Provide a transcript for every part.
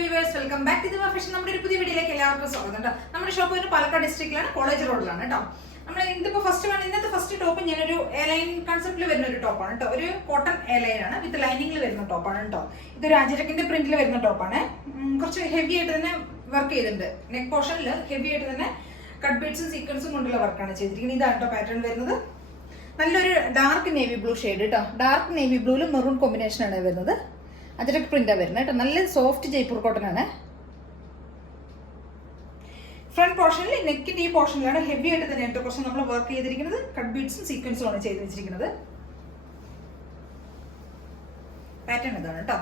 Viewers, welcome back to Diva Fashion. നമ്മുടെ ഒരു പുതിയ വീഡിയോയിലേക്ക് എല്ലാവർക്കും സ്വാഗതം കേട്ടോ. നമ്മുടെ ഷോപ്പ് ഒരു പാലക്കാട് ഡിസ്ട്രിക്റ്റിലാണ്, കോളേജ് റോഡിലാണ് കേട്ടോ. നമ്മൾ ഇതിപ്പോ ഇന്നത്തെ ഫസ്റ്റ് ടോപ്പ് ഞാനൊരു എലൈൻ കൺസെപ്റ്റിൽ വരുന്ന ഒരു ടോപ്പാണ് കേട്ടോ. ഒരു കോട്ടൺ എലൈൻ ആണ്, വിത്ത് ലൈനിങ്ങിൽ വരുന്ന ടോപ്പാണ് കേട്ടോ. ഇതൊരു അജരക്കിന്റെ പ്രിന്റിൽ വരുന്ന ടോപ്പാണ്. കുറച്ച് ഹെവി ആയിട്ട് തന്നെ വർക്ക് ചെയ്തിട്ടുണ്ട്. നെക്ക് പോർഷനിൽ ഹെവി ആയിട്ട് തന്നെ കട്ട് ബീഡ്സും സീക്വൻസും കൊണ്ടുള്ള വർക്കാണ് ചെയ്തിരിക്കുന്നത്. ഇതാണ് കേട്ടോ പാറ്റേൺ വരുന്നത്. നല്ലൊരു ഡാർക്ക് നേവി ബ്ലൂ ഷെയ്ഡ് കേട്ടോ. ഡാർക്ക് നേവി ബ്ലൂവിൽ മെറൂൺ കോമ്പിനേഷൻ ആണ് വരുന്നത്. അജരക്ക് പ്രിന്റാണ് വരുന്നത് കേട്ടോ. നല്ല സോഫ്റ്റ് ജയ്പൂർ കോട്ടൺ ആണ്. ഫ്രണ്ട് പോർഷനിൽ നെക്കിന്റെ ഈ പോർഷനിലാണ് ഹെവി ആയിട്ട് തന്നെയാണ് കുറച്ച് നമ്മൾ വർക്ക് ചെയ്തിരിക്കുന്നത്. കട്ട് ബീഡ്സും സീക്വൻസും ആണ് ചെയ്ത് വെച്ചിരിക്കുന്നത്. പാറ്റേൺ ഇതാണ് കേട്ടോ.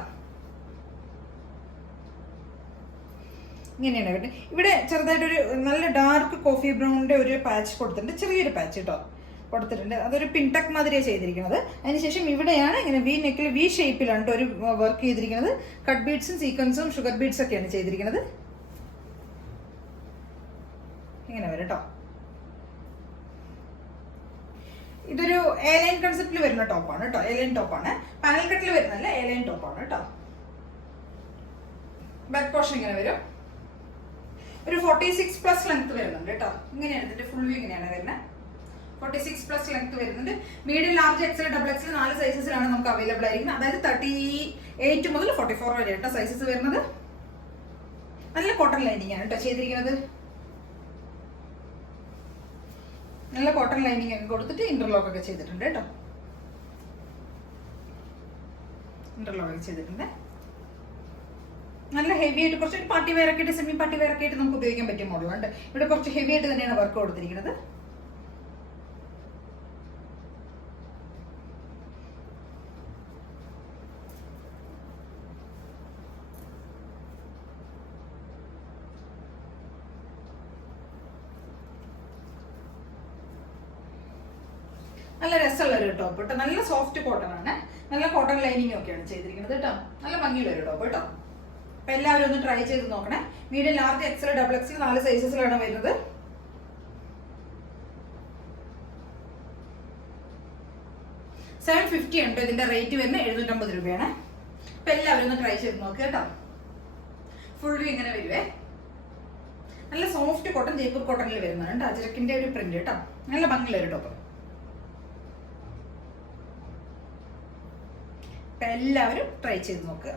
ഇങ്ങനെയാണ് വരുന്നത്. ഇവിടെ ചെറുതായിട്ടൊരു നല്ല ഡാർക്ക് കോഫി ബ്രൗണിന്റെ ഒരു പാച്ച് കൊടുത്തിട്ടുണ്ട്. ചെറിയൊരു പാച്ച് കേട്ടോ കൊടുത്തിട്ടുണ്ട്. അതൊരു പിൻടക്ക് മാതിരിയാണ് ചെയ്തിരിക്കുന്നത്. അതിനുശേഷം ഇവിടെയാണ് ഇങ്ങനെ വി നെക്കിൽ വി ഷേപ്പിലാണ് ഒരു വർക്ക് ചെയ്തിരിക്കുന്നത്. കട്ട് ബീഡ്സും സീക്വൻസും ഷുഗർ ബീഡ്സ് ഒക്കെയാണ് ചെയ്തിരിക്കുന്നത്. ഇങ്ങനെ വരും കേട്ടോ. ഇതൊരു എലൈൻ കൺസെപ്റ്റിൽ വരുന്ന ടോപ്പാണ് കേട്ടോ. എലൈൻ ടോപ്പാണ്, പാനൽ കട്ടിൽ വരുന്നല്ല, എലൈൻ ടോപ്പാണ് കേട്ടോ. ബാക്ക് പോർഷൻ ഇങ്ങനെ വരും. ഒരു 46+ ലെങ്ത് വരുന്നുണ്ട് കേട്ടോ. ഇങ്ങനെയാണ് ഇതിന്റെ ഫുൾ വ്യൂ ഇങ്ങനെയാണ് വരുന്നത്. 46+ ലെങ്ത് വരുന്നുണ്ട്. Medium, large, XL, double XL 4 സൈസസിലാണ് നമുക്ക് അവൈലബിൾ ആയിരിക്കുന്നത്. അതായത് 38 മുതൽ 44 വരെ കേട്ടോ സൈസസ് വരുന്നത്. നല്ല കോട്ടൺ ലൈനിങ് ആണ് കേട്ടോ ചെയ്തിരിക്കുന്നത്. നല്ല കോട്ടൺ ലൈനിങ് ഒക്കെ കൊടുത്തിട്ട് ഇന്റർലോക്ക് ഒക്കെ ചെയ്തിട്ടുണ്ട് കേട്ടോ. ഇന്റർലോക്ക് ഒക്കെ ചെയ്തിട്ടുണ്ട്. നല്ല ഹെവി ആയിട്ട് കുറച്ച് പാർട്ടി വെയർ ഒക്കെ ആയിട്ട്, സെമി പാർട്ടി വെയർ ഒക്കെ ആയിട്ട് നമുക്ക് ഉപയോഗിക്കാൻ പറ്റിയ മോഡലുണ്ട്. ഇവിടെ കുറച്ച് ഹെവി ആയിട്ട് തന്നെയാണ് വർക്ക് കൊടുത്തിരിക്കുന്നത്. നല്ല രസമുള്ള ഒരു ടോപ്പ് കേട്ടോ. നല്ല സോഫ്റ്റ് കോട്ടൺ ആണ്. നല്ല കോട്ടൺ ലൈനിങ് ഒക്കെയാണ് ചെയ്തിരിക്കുന്നത് കേട്ടോ. നല്ല ഭംഗിയുള്ള ഒരു ടോപ്പ് കേട്ടോ. അപ്പൊ എല്ലാവരും ഒന്ന് ട്രൈ ചെയ്ത് നോക്കണേ. Medium, large, XL, double XL 4 സൈസസിലാണ് വരുന്നത്. $750 ഉണ്ട് ഇതിന്റെ റേറ്റ് വരുന്നത്. 750 രൂപയാണ്. അപ്പൊ എല്ലാവരും ഒന്ന് ട്രൈ ചെയ്ത് നോക്കുക കേട്ടോ. ഫുൾ വ്യൂ ഇങ്ങനെ വരുവേ. നല്ല സോഫ്റ്റ് കോട്ടൺ, ജയ്പൂർ കോട്ടണിൽ വരുന്നതാണ്. അജരക്കിന്റെ ഒരു പ്രിന്റ് കേട്ടോ. നല്ല ഭംഗിയുള്ള ഒരു ടോപ്പ്. എല്ലാവരും ട്രൈ ചെയ്ത് നോക്കുക.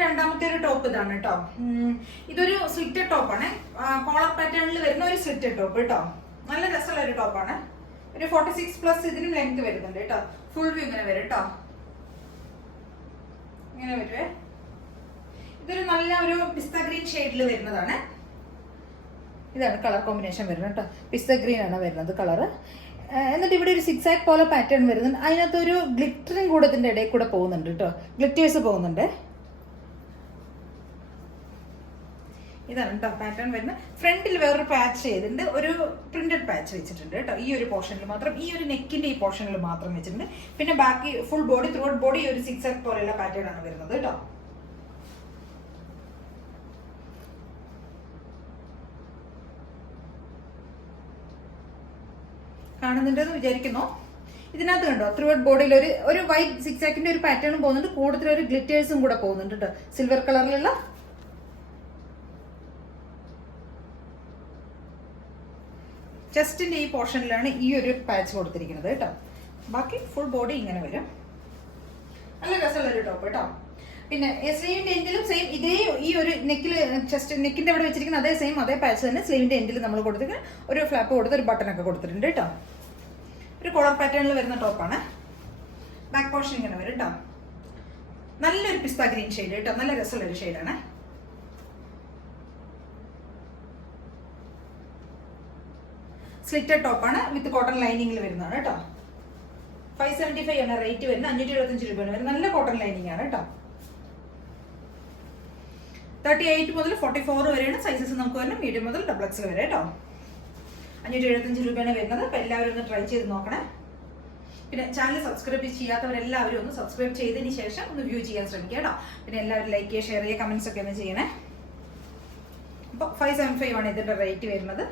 രണ്ടാമത്തെ ഒരു ടോപ്പ് ഇതാണ് കേട്ടോ. ഇതൊരു സ്ലിറ്റഡ് ടോപ്പാണ്. കോളർ പാറ്റേണിൽ വരുന്ന ഒരു സ്ലിറ്റഡ് ടോപ്പ് കേട്ടോ. നല്ല രസമുള്ള ഒരു ടോപ്പാണ്. ഒരു 46+ ഇതിനും ലെങ്ത് വരുന്നുണ്ട് കേട്ടോ. ഫുൾ വ്യൂ ഇങ്ങനെ വരും കേട്ടോ. ഇങ്ങനെ വരുവേ. ഇതൊരു നല്ല ഒരു പിസ്ത ഗ്രീൻ ഷെയ്ഡിൽ വരുന്നതാണ്. ഇതാണ് കളർ കോമ്പിനേഷൻ വരുന്നത് കേട്ടോ. പിസ്ത ഗ്രീൻ ആണ് വരുന്നത് കളറ്. എന്നിട്ട് ഇവിടെ ഒരു 6 ആക്ക് പോലെ പാറ്റേൺ വരുന്നുണ്ട്. അതിനകത്തൊരു ഗ്ലിറ്ററും കൂടെ ഇതിന്റെ ഇടയിൽ കൂടെ പോകുന്നുണ്ട് കേട്ടോ. ഗ്ലിറ്റേഴ്സ് പോകുന്നുണ്ട്. ഇതാണ് കേട്ടോ പാറ്റേൺ വരുന്നത്. ഫ്രണ്ടിൽ വേറൊരു പാച്ച് ചെയ്തിട്ടുണ്ട്. ഒരു പ്രിന്റഡ് പാച്ച് വെച്ചിട്ടുണ്ട് കേട്ടോ. ഈ ഒരു പോർഷനിൽ മാത്രം, ഈ ഒരു നെക്കിന്റെ ഈ പോർഷനിൽ മാത്രം വെച്ചിട്ടുണ്ട്. പിന്നെ ബാക്കി full body, through out body ഒരു 6 ആക്ക് പോലെയുള്ള പാറ്റേൺ ആണ് വരുന്നത് കേട്ടോ. കാണുന്നുണ്ടെന്ന് വിചാരിക്കുന്നു. ഇതിനകത്ത് കണ്ടോ, ത്രൂ ഔട്ട് ബോഡിയിൽ ഒരു വൈറ്റ് 6 ആക്കിന്റെ ഒരു പാറ്റേണും പോകുന്നുണ്ട്. കൂടുതൽ ഒരു ഗ്ലിറ്റേഴ്സും കൂടെ പോകുന്നുണ്ട് കേട്ടോ. സിൽവർ കളറിലുള്ള ചെസ്റ്റിന്റെ ഈ പോർഷനിലാണ് ഈ ഒരു പാച്ച് കൊടുത്തിരിക്കുന്നത് കേട്ടോ. ബാക്കി ഫുൾ ബോഡി ഇങ്ങനെ വരും. നല്ല രസമുള്ള ഒരു ടോപ്പ് കേട്ടോ. പിന്നെ സ്ലീവിന്റെ എൻഡിലും സെയിം ഇതേ ഈ ഒരു നെക്കിൽ, ചെസ്റ്റ് നെക്കിന്റെ അവിടെ വെച്ചിരിക്കുന്ന അതേ സെയിം അതേ പാച്ച് തന്നെ സ്ലീവിന്റെ എൻഡിൽ നമ്മൾ കൊടുത്തിരിക്കുന്ന ഒരു ഫ്ലാപ്പ് കൊടുത്ത് ഒരു ബട്ടൺ ഒക്കെ കൊടുത്തിട്ടുണ്ട് കേട്ടോ. ഒരു കോളർ പാറ്റേണിൽ വരുന്ന ടോപ്പാണ്. ബാക്ക് പോർഷൻ ഇങ്ങനെ വരും കേട്ടോ. നല്ലൊരു പിസ്ത ഗ്രീൻ ഷെയ്ഡ് കേട്ടോ. നല്ല രസമുള്ള ഒരു ഷെയ്ഡാണ്. സ്ലിറ്റഡ് ടോപ്പാണ്, വിത്ത് കോട്ടൺ ലൈനിങ്ങിൽ വരുന്നതാണ് കേട്ടോ. 575 ആണ് റേറ്റ് വരുന്നത്. 575 രൂപയാണ് വരുന്നത്. നല്ല കോട്ടൺ ലൈനിങ് ആണ് കേട്ടോ. 38 മുതൽ 44 വരെയാണ് സൈസസ് നമുക്ക് വരുന്നത്. മീഡിയം മുതൽ ഡബിൾ എക്സൽ വരെ കേട്ടോ. 575 രൂപയാണ് വരുന്നത്. അപ്പൊ എല്ലാവരും ഒന്ന് ട്രൈ ചെയ്ത് നോക്കണേ. പിന്നെ ചാനൽ സബ്സ്ക്രൈബ് ചെയ്യാത്തവരെല്ലാവരും ഒന്ന് സബ്സ്ക്രൈബ് ചെയ്തതിന് ശേഷം ഒന്ന് വ്യൂ ചെയ്യാൻ ശ്രമിക്കുക കേട്ടോ. പിന്നെ എല്ലാവരും ലൈക്ക് ചെയ്യുക, ഷെയർ ചെയ്യുക, കമന്റ്സ് ഒക്കെ ഒന്ന് ചെയ്യണേ. അപ്പോൾ 575 ആണ് ഇതിന്റെ റേറ്റ് വരുന്നത്.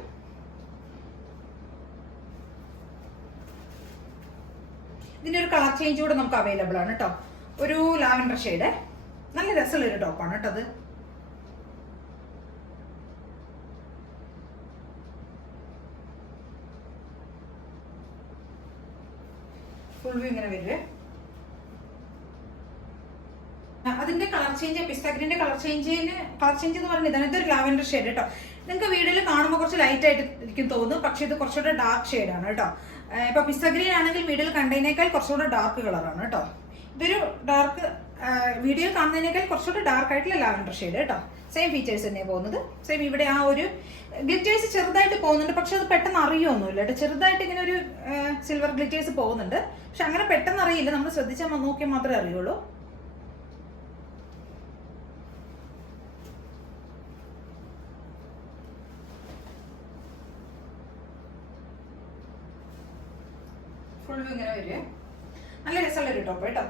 ഇതിന്റെ ഒരു കളർ ചേഞ്ച് കൂടെ നമുക്ക് അവൈലബിൾ ആണ് കേട്ടോ. ഒരു ലാവൻഡർ ഷെയ്ഡ് നല്ല രസമുള്ളൊരു ടോപ്പാണ് കേട്ടോ അത്. ഫുൾ വ്യൂ ഇങ്ങനെ വരുവേ. അതിന്റെ കളർ ചേഞ്ച്, പിസ്ത ഗ്രീന്റെ കളർ ചേഞ്ച് എന്ന് പറയുന്നത് ഇതാണ്. ഇതൊരു ലാവൻഡർ ഷെയ്ഡ് കേട്ടോ. നിങ്ങൾക്ക് വീഡിയോയിൽ കാണുമ്പോൾ കുറച്ച് ലൈറ്റ് ആയിട്ട് ഇരിക്കും തോന്നുന്നു, പക്ഷെ ഇത് കുറച്ചുകൂടെ ഡാർക്ക് ഷെയ്ഡാണ് കേട്ടോ. ഇപ്പൊ പിസ്ത ഗ്രീൻ ആണെങ്കിൽ വീഡിയോയിൽ കണ്ടതിനേക്കാൾ കുറച്ചുകൂടെ ഡാർക്ക് കളറാണ് കേട്ടോ. ഇതൊരു ഡാർക്ക്, വീഡിയോയിൽ കാണുന്നതിനേക്കാൾ കുറച്ചുകൂടെ ഡാർക്ക് ആയിട്ടുള്ള ലാവൻഡർ ഷെയ്ഡ് കേട്ടോ. സെയിം ഫീച്ചേഴ്സ് തന്നെയാണ് പോകുന്നത്. സെയിം ഇവിടെ ആ ഒരു ഗ്ലിറ്റേഴ്സ് ചെറുതായിട്ട് പോകുന്നുണ്ട്, പക്ഷെ അത് പെട്ടെന്ന് അറിയൊന്നുമില്ല കേട്ടോ. ചെറുതായിട്ട് ഇങ്ങനെ ഒരു സിൽവർ ഗ്ലിറ്റേഴ്സ് പോകുന്നുണ്ട്, പക്ഷെ അങ്ങനെ പെട്ടെന്ന് അറിയില്ല. നമ്മൾ ശ്രദ്ധിച്ചാൽ നോക്കിയാൽ മാത്രമേ അറിയുള്ളൂ. ഫുൾ വ്യൂ ഇങ്ങനെ വരുവേ. നല്ല രസമുള്ളൊരു ടോപ്പ് കേട്ടോ.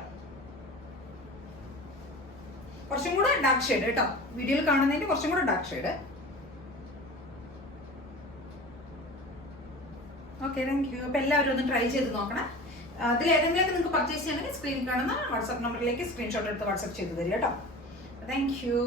കുറച്ചും കൂടെ ഡാർക്ക് ഷെയ്ഡ് കേട്ടോ. വീഡിയോയിൽ കാണുന്നതിന്റെ കുറച്ചും കൂടെ dark shade. Okay, thank you. അപ്പൊ എല്ലാവരും ഒന്ന് ട്രൈ ചെയ്ത് നോക്കണം. അതിൽ ഏതെങ്കിലുമൊക്കെ നിങ്ങൾക്ക് പർച്ചേസ് ചെയ്യണമെങ്കിൽ സ്ക്രീനിൽ കാണുന്ന വാട്സാപ്പ് നമ്പറിലേക്ക് സ്ക്രീൻഷോട്ട് എടുത്ത് വാട്സാപ്പ് ചെയ്ത് തരിക കേട്ടോ. Thank you.